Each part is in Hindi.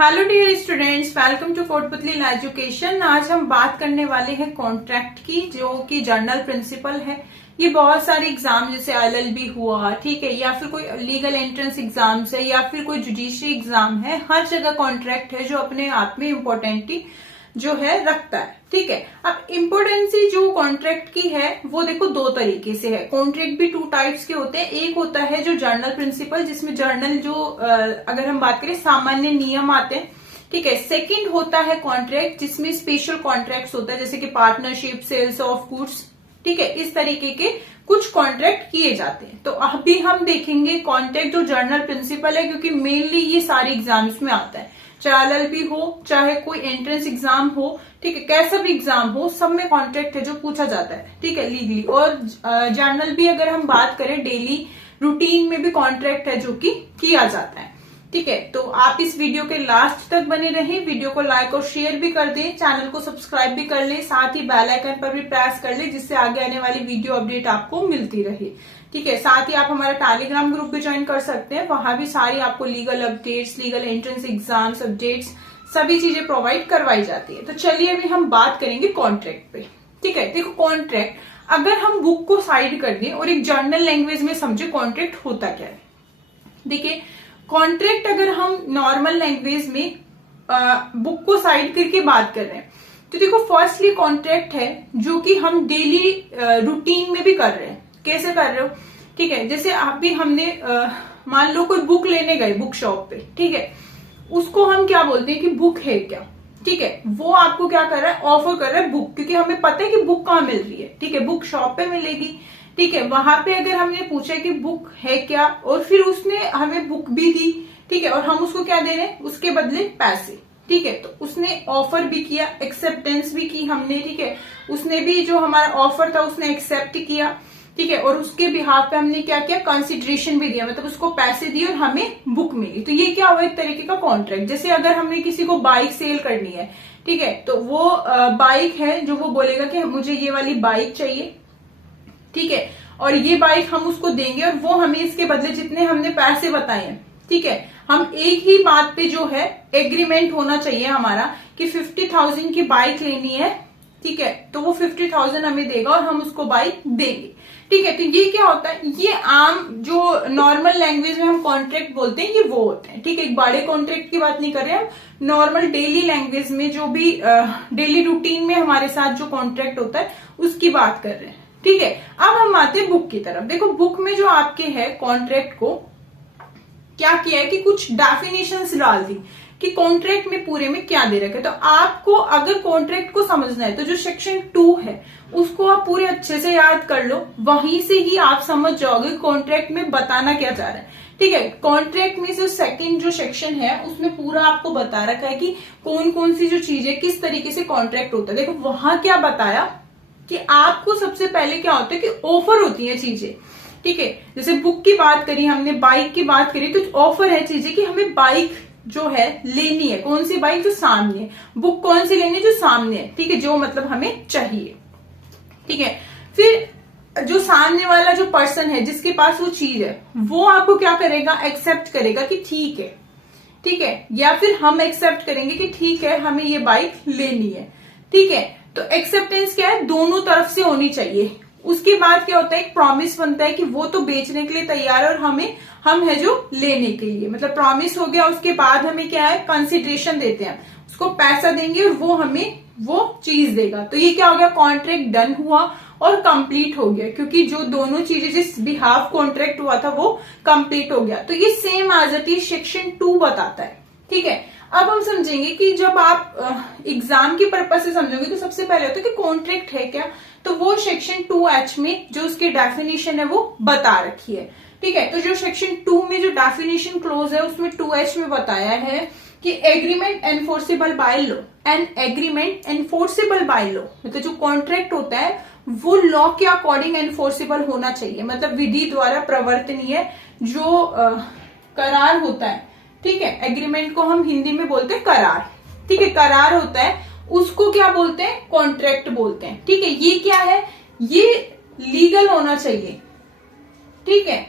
Hello dear students, welcome to Kotputli education. आज हम बात करने वाले हैं कॉन्ट्रैक्ट की, जो कि जर्नल प्रिंसिपल है। ये बहुत सारे एग्जाम जैसे एलएलबी हुआ, ठीक है, या फिर कोई लीगल एंट्रेंस एग्जाम्स है, या फिर कोई जुडिशरी एग्जाम है, हर जगह कॉन्ट्रैक्ट है जो अपने आप में इम्पोर्टेंटी जो है रखता है। ठीक है, अब इम्पोर्टेंसी जो कॉन्ट्रैक्ट की है वो देखो दो तरीके से है। कॉन्ट्रैक्ट भी टू टाइप्स के होते हैं। एक होता है जो जर्नल प्रिंसिपल, जिसमें जर्नल जो अगर हम बात करें सामान्य नियम आते हैं। ठीक है, सेकंड होता है कॉन्ट्रैक्ट जिसमें स्पेशल कॉन्ट्रैक्ट्स होता है, जैसे कि पार्टनरशिप, सेल्स ऑफ गुड्स। ठीक है, इस तरीके के कुछ कॉन्ट्रैक्ट किए जाते हैं। तो अभी हम देखेंगे कॉन्ट्रैक्ट जो जर्नल प्रिंसिपल है, क्योंकि मेनली ये सारे एग्जाम्स में आता है, चाहे एलएलबी हो, चाहे कोई एंट्रेंस एग्जाम हो, ठीक है, कैसा भी एग्जाम हो, सब में कॉन्ट्रैक्ट है जो पूछा जाता है। ठीक है, लीगली। और जर्नल भी अगर हम बात करें डेली रूटीन में भी कॉन्ट्रैक्ट है जो कि किया जाता है। ठीक है, तो आप इस वीडियो के लास्ट तक बने रहें। वीडियो को लाइक और शेयर भी कर दें, चैनल को सब्सक्राइब भी कर ले, साथ ही बेल आइकन पर भी प्रेस कर ले, जिससे आगे आने वाली वीडियो अपडेट आपको मिलती रहे। ठीक है, साथ ही आप हमारा टेलीग्राम ग्रुप भी ज्वाइन कर सकते हैं। वहां भी सारी आपको legal updates, legal entrance exams updates, सभी चीजें प्रोवाइड करवाई जाती है। तो चलिए अभी हम बात करेंगे कॉन्ट्रैक्ट पे। ठीक है, देखो कॉन्ट्रैक्ट अगर हम बुक को साइड कर दें और एक जर्नल लैंग्वेज में समझे कॉन्ट्रैक्ट होता क्या है। देखिए, कॉन्ट्रैक्ट अगर हम नॉर्मल लैंग्वेज में बुक को साइड करके बात कर रहे हैं, तो देखो फर्स्टली कॉन्ट्रैक्ट है जो कि हम डेली रूटीन में भी कर रहे हैं। कैसे कर रहे हो? ठीक है, जैसे अभी हमने मान लो कोई बुक लेने गए बुक शॉप पे, ठीक है, उसको हम क्या बोलते हैं कि बुक है क्या। ठीक है, वो आपको क्या कर रहा है, ऑफर कर रहा है बुक, क्योंकि हमें पता है कि बुक कहाँ मिल रही है। ठीक है, बुक शॉप पे मिलेगी। ठीक है, वहां पे अगर हमने पूछा कि बुक है क्या, और फिर उसने हमें बुक भी दी, ठीक है, और हम उसको क्या दे रहे हैं, उसके बदले पैसे। ठीक है, तो उसने ऑफर भी किया, एक्सेप्टेंस भी की हमने। ठीक है, उसने भी जो हमारा ऑफर था उसने एक्सेप्ट किया। ठीक है, और उसके बिहाफ पे हमने क्या किया, कंसिडरेशन भी दिया, मतलब उसको पैसे दिए और हमें बुक मिली। तो ये क्या हुआ, एक तरीके का कॉन्ट्रैक्ट। जैसे अगर हमने किसी को बाइक सेल करनी है, ठीक है, तो वो बाइक है जो वो बोलेगा कि मुझे ये वाली बाइक चाहिए। ठीक है, और ये बाइक हम उसको देंगे और वो हमें इसके बदले जितने हमने पैसे बताए हैं, ठीक है, हम एक ही बात पे जो है एग्रीमेंट होना चाहिए हमारा कि 50,000 की बाइक लेनी है। ठीक है, तो वो 50,000 हमें देगा और हम उसको बाइक देंगे। ठीक है, तो ये क्या होता है, ये आम जो नॉर्मल लैंग्वेज में हम कॉन्ट्रैक्ट बोलते हैं, ये वो होते हैं। ठीक है, एक बड़े कॉन्ट्रैक्ट की बात नहीं कर रहे हम, नॉर्मल डेली लैंग्वेज में जो भी डेली रूटीन में हमारे साथ जो कॉन्ट्रैक्ट होता है उसकी बात कर रहे हैं। ठीक है, अब हम आते हैं बुक की तरफ। देखो बुक में जो आपके है कॉन्ट्रैक्ट को क्या किया है कि कुछ डेफिनेशंस डाल दी कि कॉन्ट्रैक्ट में पूरे में क्या दे रखा है। तो आपको अगर कॉन्ट्रैक्ट को समझना है तो जो सेक्शन 2 है उसको आप पूरे अच्छे से याद कर लो, वहीं से ही आप समझ जाओगे कॉन्ट्रैक्ट में बताना क्या चाह रहा है। ठीक है, कॉन्ट्रैक्ट में जो सेकंड जो सेक्शन है उसमें पूरा आपको बता रखा है कि कौन कौन सी जो चीजें किस तरीके से कॉन्ट्रैक्ट होता है। देखो वहां क्या बताया कि आपको सबसे पहले क्या होता है कि ऑफर होती है चीजें। ठीक है, जैसे बुक की बात करी हमने, बाइक की बात करी, तो ऑफर है चीजें कि हमें बाइक जो है लेनी है। कौन सी बाइक, जो सामने है। बुक कौन सी लेनी है, जो सामने है। ठीक है, जो मतलब हमें चाहिए। ठीक है, फिर जो सामने वाला जो पर्सन है जिसके पास वो चीज है, वो आपको क्या करेगा, एक्सेप्ट करेगा कि ठीक है। ठीक है, या फिर हम एक्सेप्ट करेंगे कि ठीक है हमें ये बाइक लेनी है। ठीक है, तो एक्सेप्टेंस क्या है, दोनों तरफ से होनी चाहिए। उसके बाद क्या होता है, एक प्रॉमिस बनता है कि वो तो बेचने के लिए तैयार है और हम है जो लेने के लिए, मतलब प्रॉमिस हो गया। उसके बाद हमें क्या है, कंसिडरेशन देते हैं, उसको पैसा देंगे और वो हमें वो चीज देगा। तो ये क्या हो गया, कॉन्ट्रैक्ट डन हुआ और कंप्लीट हो गया, क्योंकि जो दोनों चीजें जिस बिहाफ कॉन्ट्रैक्ट हुआ था वो कंप्लीट हो गया। तो ये same as it is section 2 बताता है। ठीक है, अब हम समझेंगे कि जब आप एग्जाम के पर्पज से समझोगे तो सबसे पहले होता है कि कॉन्ट्रैक्ट है क्या, तो वो सेक्शन 2H में जो उसकी डेफिनेशन है वो बता रखी है। ठीक है, तो जो सेक्शन 2 में जो डेफिनेशन क्लोज है उसमें 2H में बताया है कि agreement enforceable by law. An agreement enforceable by law, मतलब जो कॉन्ट्रैक्ट होता है वो लॉ के अकॉर्डिंग एनफोर्सेबल होना चाहिए, मतलब विधि द्वारा प्रवर्तनीय जो करार होता है। ठीक है, एग्रीमेंट को हम हिंदी में बोलते हैं करार। ठीक है, करार होता है उसको क्या बोलते हैं, कॉन्ट्रैक्ट बोलते हैं। ठीक है, ये क्या है, ये लीगल होना चाहिए। ठीक है,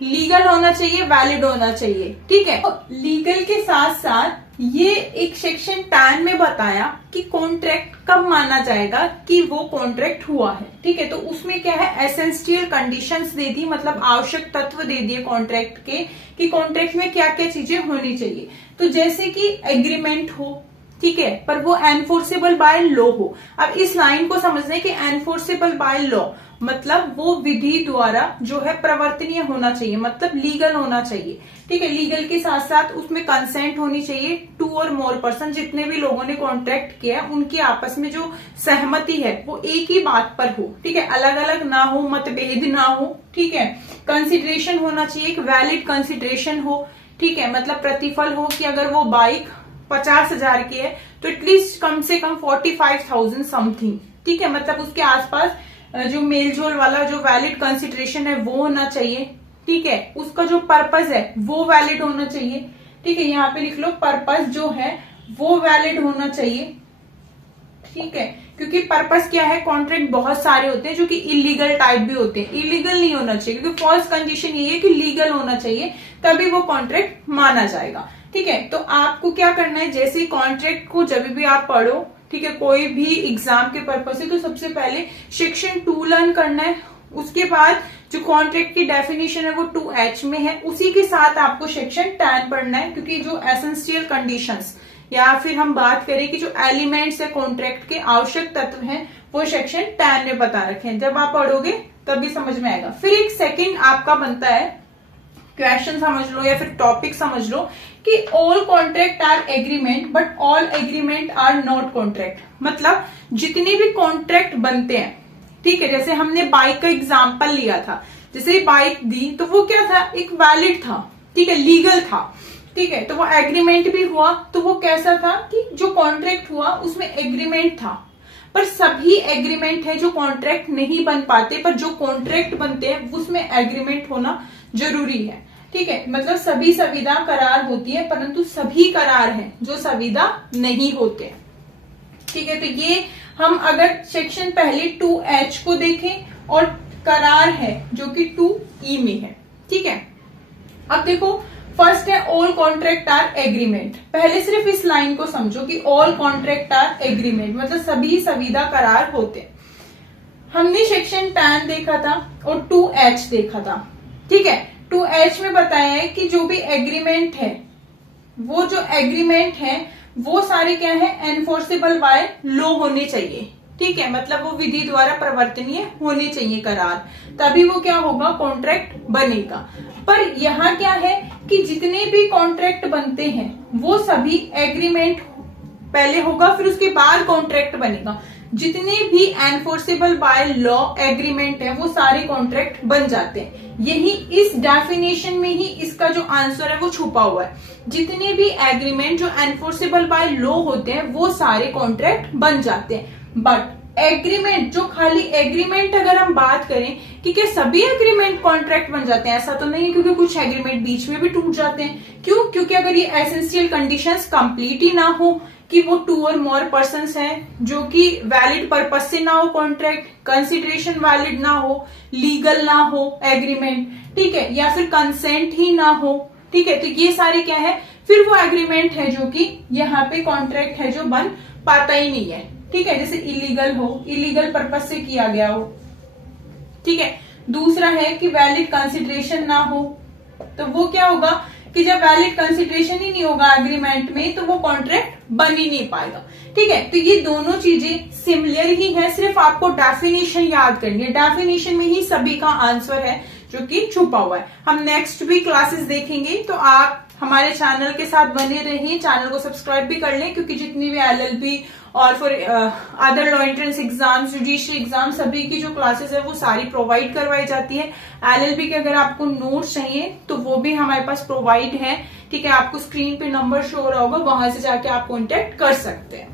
लीगल होना चाहिए, वैलिड होना चाहिए। ठीक है, लीगल के साथ साथ ये एक सेक्शन 10 में बताया कि कॉन्ट्रैक्ट कब माना जाएगा कि वो कॉन्ट्रैक्ट हुआ है। ठीक है, तो उसमें क्या है, एसेंशियल कंडीशंस दे दी, मतलब आवश्यक तत्व दे दिए कॉन्ट्रैक्ट के कि कॉन्ट्रैक्ट में क्या क्या चीजें होनी चाहिए। तो जैसे कि एग्रीमेंट हो, ठीक है, पर वो एनफोर्सेबल बाय लॉ हो। अब इस लाइन को समझना है कि एनफोर्सेबल बाय लॉ मतलब वो विधि द्वारा जो है प्रवर्तनीय होना चाहिए, मतलब लीगल होना चाहिए। ठीक है, लीगल के साथ साथ उसमें कंसेंट होनी चाहिए, 2 और मोर पर्सन, जितने भी लोगों ने कॉन्ट्रैक्ट किया उनकी आपस में जो सहमति है वो एक ही बात पर हो। ठीक है, अलग अलग ना हो, मतभेद ना हो। ठीक है, कंसिडरेशन होना चाहिए, एक वैलिड कंसिडरेशन हो। ठीक है, मतलब प्रतिफल हो कि अगर वो बाइक 50,000 की है तो एटलीस्ट कम से कम 45,000 समथिंग। ठीक है, मतलब उसके आसपास जो मेलजोल वाला जो वैलिड कंसिडरेशन है वो होना चाहिए। ठीक है, उसका जो पर्पस है वो वैलिड होना चाहिए। ठीक है, यहाँ पे लिख लो पर्पस जो है वो वैलिड होना चाहिए। ठीक है, क्योंकि पर्पस क्या है, कॉन्ट्रैक्ट बहुत सारे होते हैं जो कि इलीगल टाइप भी होते हैं, इलीगल नहीं होना चाहिए, क्योंकि फर्स्ट कंडीशन ये है कि लीगल होना चाहिए, तभी वो कॉन्ट्रैक्ट माना जाएगा। ठीक है, तो आपको क्या करना है, जैसे कॉन्ट्रैक्ट को जब भी आप पढ़ो, ठीक है, कोई भी एग्जाम के पर्पज से, तो सबसे पहले सेक्शन 2 लर्न करना है। उसके बाद जो कॉन्ट्रैक्ट की डेफिनेशन है वो 2H में है, उसी के साथ आपको सेक्शन 10 पढ़ना है, क्योंकि जो एसेंशियल कंडीशंस या फिर हम बात करें कि जो एलिमेंट्स है कॉन्ट्रैक्ट के, आवश्यक तत्व हैं, वो सेक्शन 10 में बता रखे हैं। जब आप पढ़ोगे तभी समझ में आएगा। फिर एक सेकंड आपका बनता है, क्वेश्चन समझ लो या फिर टॉपिक समझ लो कि all contract are agreement but all agreement are not contract. मतलब जितने भी कॉन्ट्रैक्ट बनते हैं, ठीक है, जैसे हमने बाइक का एग्जांपल लिया था, जैसे बाइक दी तो वो क्या था, एक वैलिड था, ठीक है, लीगल था। ठीक है, तो वो एग्रीमेंट भी हुआ, तो वो कैसा था कि जो कॉन्ट्रैक्ट हुआ उसमें एग्रीमेंट था। पर सभी एग्रीमेंट है जो कॉन्ट्रैक्ट नहीं बन पाते, पर जो कॉन्ट्रैक्ट बनते हैं उसमें एग्रीमेंट होना जरूरी है। ठीक है, मतलब सभी संविदा करार होती है, परंतु सभी करार हैं जो संविदा नहीं होते। ठीक है, तो ये हम अगर सेक्शन पहले 2H को देखें और करार है जो कि 2E में है। ठीक है, अब देखो फर्स्ट है ऑल कॉन्ट्रैक्ट आर एग्रीमेंट। पहले सिर्फ इस लाइन को समझो कि ऑल कॉन्ट्रैक्ट आर एग्रीमेंट मतलब सभी संविदा करार होते। हमने सेक्शन 10 देखा था और 2H देखा था। ठीक है, 2H में बताया है कि जो भी एग्रीमेंट है, वो जो एग्रीमेंट है वो सारे क्या है, एनफोर्सेबल बाय लॉ होने चाहिए। ठीक है, मतलब वो विधि द्वारा प्रवर्तनीय होने चाहिए करार, तभी वो क्या होगा, कॉन्ट्रैक्ट बनेगा। पर यहाँ क्या है कि जितने भी कॉन्ट्रैक्ट बनते हैं वो सभी एग्रीमेंट पहले होगा, फिर उसके बाद कॉन्ट्रैक्ट बनेगा। जितने भी एनफोर्सेबल बाय लॉ एग्रीमेंट है वो सारे कॉन्ट्रैक्ट बन जाते हैं। यही इस डेफिनेशन में ही इसका जो आंसर है वो छुपा हुआ है। जितने भी एग्रीमेंट जो एनफोर्सेबल बाय लॉ होते हैं वो सारे कॉन्ट्रैक्ट बन जाते हैं। बट एग्रीमेंट जो खाली एग्रीमेंट अगर हम बात करें कि क्या सभी एग्रीमेंट कॉन्ट्रैक्ट बन जाते हैं, ऐसा तो नहीं, क्योंकि कुछ एग्रीमेंट बीच में भी टूट जाते हैं। क्यों? क्योंकि अगर ये एसेंशियल कंडीशंस कंप्लीट ही ना हो कि वो 2 और मोर पर्सन्स हैं, जो कि वैलिड पर्पस से ना हो कॉन्ट्रैक्ट, कंसिडरेशन वैलिड ना हो, लीगल ना हो एग्रीमेंट, ठीक है, या फिर कंसेंट ही ना हो। ठीक है, तो ये सारे क्या है, फिर वो एग्रीमेंट है जो कि यहाँ पे कॉन्ट्रैक्ट है जो बन पाता ही नहीं है। ठीक है, जैसे इलीगल हो, इलीगल पर्पस से किया गया हो। ठीक है, दूसरा है कि वैलिड कंसिडरेशन ना हो, तो वो क्या होगा कि जब वैलिड कंसिडरेशन ही नहीं होगा एग्रीमेंट में तो वो कॉन्ट्रैक्ट बन ही नहीं पाएगा। ठीक है, तो ये दोनों चीजें सिमिलर ही है, सिर्फ आपको डेफिनेशन याद करनी है। डेफिनेशन में ही सभी का आंसर है जो कि छुपा हुआ है। हम नेक्स्ट भी क्लासेस देखेंगे, तो आप हमारे चैनल के साथ बने रहें, चैनल को सब्सक्राइब भी कर लें, क्योंकि जितनी भी LLB और फिर other law entrance exam, judicial exam, सभी की जो क्लासेस है वो सारी प्रोवाइड करवाई जाती है। LLB के अगर आपको नोट्स चाहिए तो वो भी हमारे पास प्रोवाइड है। ठीक है, आपको स्क्रीन पे नंबर शो हो रहा होगा, वहां से जाके आप कॉन्टेक्ट कर सकते हैं।